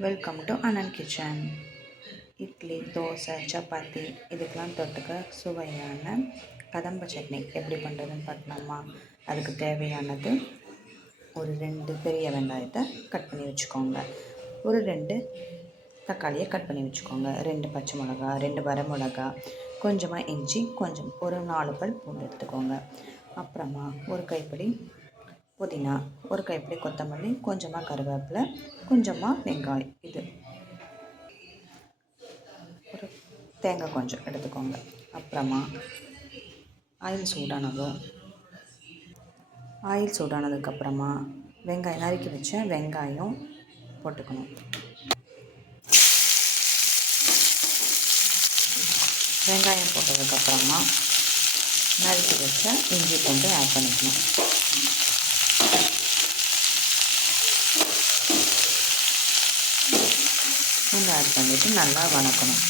Welcome to Anan kitchen. Idli, dosa, chapati இதுக்கெலாம் தொட்டுக்க சுவையான கதம்ப சட்னி எப்படி பண்ணுறதுன்னு பார்க்கலாமா? அதுக்கு தேவையானது ஒரு 2 பெரிய வெங்காயத்தை கட் பண்ணி வச்சுக்கோங்க. ஒரு 2 தக்காளியை கட் பண்ணி வச்சுக்கோங்க. 2 பச்சை மிளகா, 2 வரமிளகா, கொஞ்சமாக இஞ்சி, ஒரு 4 பல் பூண்டு எடுத்துக்கோங்க. அப்புறமா ஒரு கைப்பிடி புதினா, ஒரு கைப்பிடி கொத்தமல்லி, கொஞ்சமாக கருவேப்பிலை, கொஞ்சமாக வெங்காயம், இது ஒரு தேங்காய் கொஞ்சம் எடுத்துக்கோங்க. அப்புறமா ஆயில் சூடானதுக்கப்புறமா வெங்காயம் நறுக்கி வச்ச வெங்காயம் போட்டுக்கணும். வெங்காயம் போட்டதுக்கப்புறமா நறுக்கி வச்ச இஞ்சி பூண்டு ஆட் பண்ணிக்கணும். பூண்டு ஆட் பண்ணிவிட்டு நல்லா வணக்கணும்.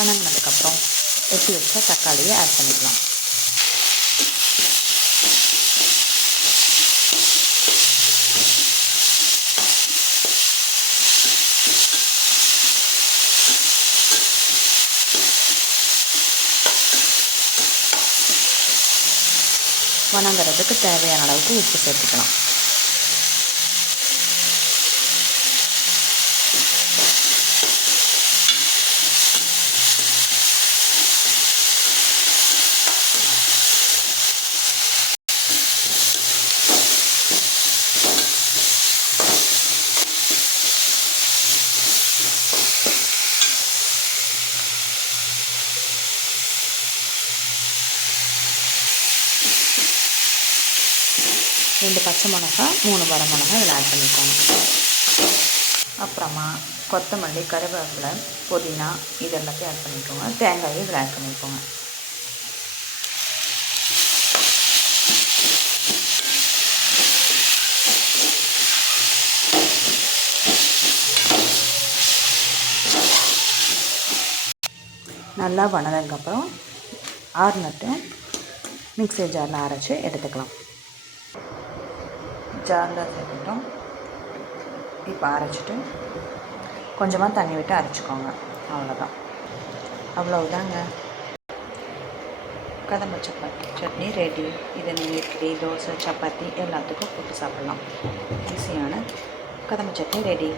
வணங்கினதுக்கப்புறம் வெட்டி வச்ச தக்காளியை ஆட் பண்ணிக்கலாம். வணங்குறதுக்கு தேவையான அளவுக்கு உப்பு சேர்த்துக்கலாம். ரெண்டு பச்சை மிளகா, 3 வரமிளகா இதில் ஆட் பண்ணிக்கோங்க. அப்புறமா கொத்தமல்லி, கருவேப்பிலை, புதினா இது எல்லாத்தையும் ஆட் பண்ணிக்கோங்க. தேங்காயை இதில் ஆட் பண்ணிக்கோங்க. நல்லா வணங்கினதுக்கப்புறம் ஆறுநட்டு மிக்ஸி ஜாரில் அரைச்சி எடுத்துக்கலாம். ஜாரில் சேர்த்துட்டோம். இப்போ அரைச்சிட்டு கொஞ்சமாக தண்ணி விட்டு அரைச்சிக்கோங்க. அவ்வளவுதாங்க, கதம்ப சட்னி ரெடி. இதை நீங்கள் இட்லி, தோசை, சப்பாத்தி எல்லாத்துக்கும் போட்டு சாப்பிட்லாம். ஈஸியான கதம்ப சட்னி ரெடி.